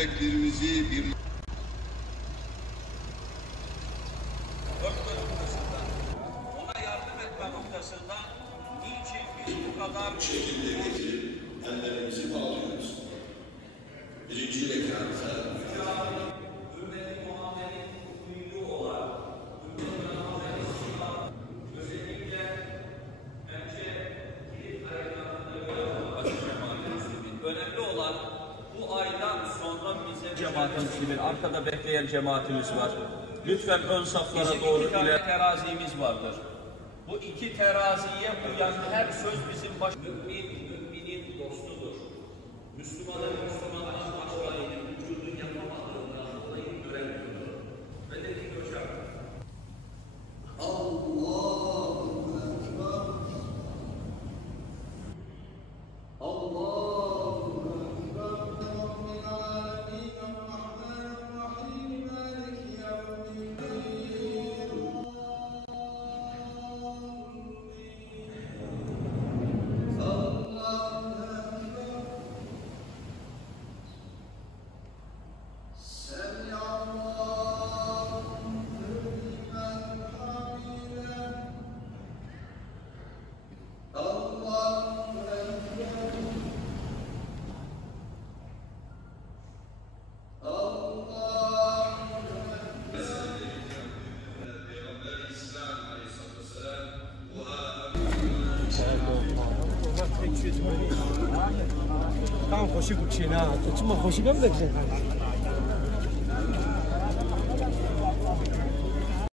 yüreklerimizi bir ona yardım etme noktasında niçin biz bu kadar bu şekilde getirip ellerimizi bağlıyoruz. Birinci rekata ümmeti Muhammed'in uyduğu olan özellikle bence kilit harekatında önemli olan bu aydan sonra bize cemaat-ı müslimin arkada bekleyen cemaatimiz var. Lütfen ön saflara doğru ileri terazimiz vardır. Bu iki teraziye uyan her söz bizim baş... Müminin dostudur. Müslümanın Müslümandan başkayının vücudun yapamadığından dolayı göremiyordur. Ve dedi ki hocam, Allahu Ekber. Allahu Ekber. Rabbil alemin. Rahmanirrahim. Maliki yevmiddin.刚回去不去呢，这么回去干不得去？